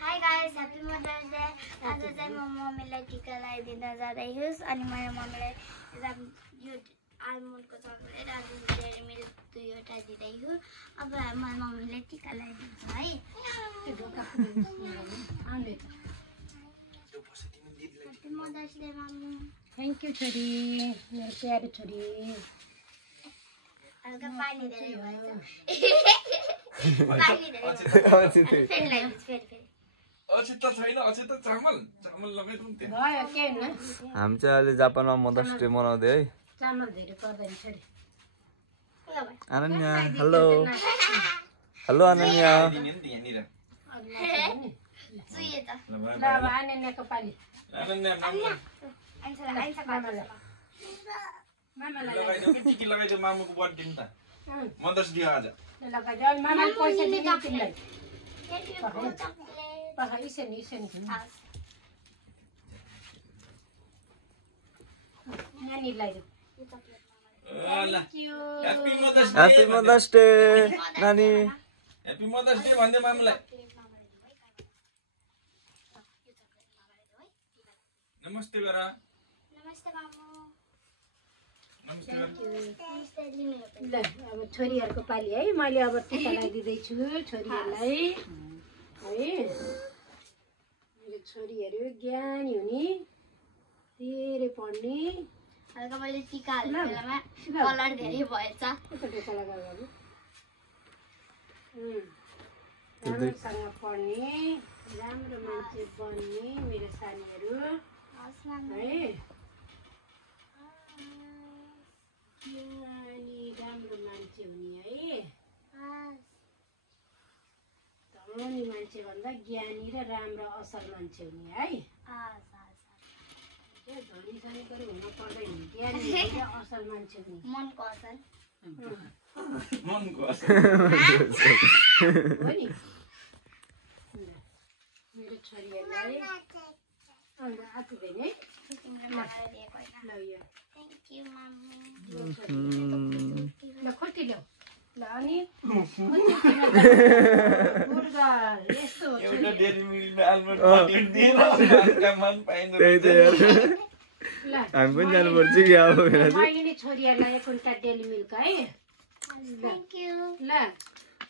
Hi guys, happy Mother's Day. आज चाहिँ म मम्मीलाई टिका लगाइदिन जाँदैछु अनि मेरो मम्मीलाई यो आलमोन्डको चकलेट आज डेरी मिल्क 2वटा दिँदैछु। अब म मम्मीलाई टिका लगाइदिन्छु है। Happy Mother's Day mummy. Thank you छोरी, मेरो प्यारी छोरी। हल्का पानी धेरै भएछ। पानी धेरै भएछ। फेरि लगाइदिन्छु फेरि। अछित छैन अछित चामल लगाइदिउँ त्यो भयो के हैन हामी चाहिँ अहिले जापानमा मदर्स डे मनाउँदै है चामल धेरै पर्दैन छोरी अनन्या हेलो हेलो अनन्या दिने नि यहाँनिर सुये त ल अब अनन्याको पाली अनन्या मामालाई लगाइदिउ कि टिकी लगाइदिउ मामुको बर्थडे नि त मदर्स डे आज लगाइदिउ मामाले पैसा दिने तिमीलाई पहा इसेन नानी लगाइदिउ happy mother's day happy mother's day नानी ह्यापी मदर्स डे भन्दै मामुलाई नमस्ते बेरा नमस्ते मामु नमस्ते बेरा ल अब छोरीहरुको पाली है मैले अब टिका लगाइदिदै छु छोरीहरुलाई है मेरो छोरीहरु ज्ञानी हुने धेरै पढ्ने हल्का मैले टिका हाल्ने बेलामा कलर धेरै भएछ टिका लगाउनु राम्रोसँग पढ्ने राम्रो मान्छे बन्ने मेरो सानीहरु है ज्ञानी राम्रो मान्छे हुने है धनी मान्छे भन्दा ज्ञानी र राम्रो असल मान्छे हुने है धनी सनी पनि हुन पर्दैन ज्ञानी र असल मान्छे हुने मनको असल मनको हो नि मेरो छोरीहरुलाई आफू भने ल यो थ्यांक यू मम्मी ल खोटी ल्याऊ ल अनि गुडगा यस्तो एउटा डेरी मिल्कमा आलमोन्ड बटन दिएर हल्का मन पाइन्छ त्यही त यार हामी पनि जानुपर्छ कि अब मैले नि छोरीहरुलाई एक कुन्टा डेली मिल्क है थ्यांक यू ल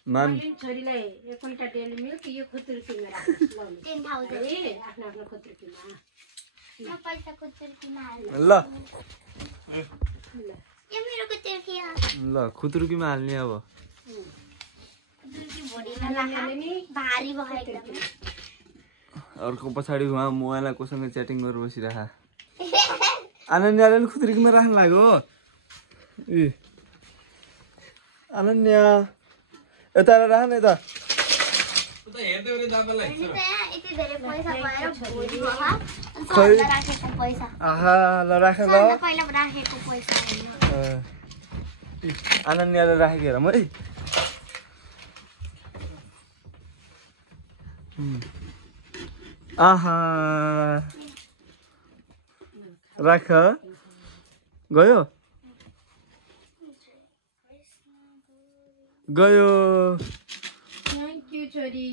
मान मैले छोरीलाई एक कुन्टा डेली मिल्क यो खुतुरुकीमा राख्नु ल 10,000 ए आफ्नो आफ्नो खुतुरुकीमा म पैसा खुतुरुकीमा हाल्छु ल ल यो मेरो खुतुरुकी हो ल खुतुरुकीमा हाल्ने अब खुतुरुकी भोडिमा नि भारी भयो एकदम अर्को पछाडि उहाँ मोबाइलमा कोसँग च्याटिङ गरेर बसिरहा अनन्याले पनि खुतुरुकीमा राख्न लाग्यो ए अनन्या यता राख्न यता त हेर्दै हेर्दै दादालाई अनि त यति धेरै पैसा भएर भोडी भयो खै राखेको पैसा आहा ल राखे ल पहिला राखेको पैसा होइन अनन्याले राखेको हेर है आहा राख गयो थ्यांक यू छोरी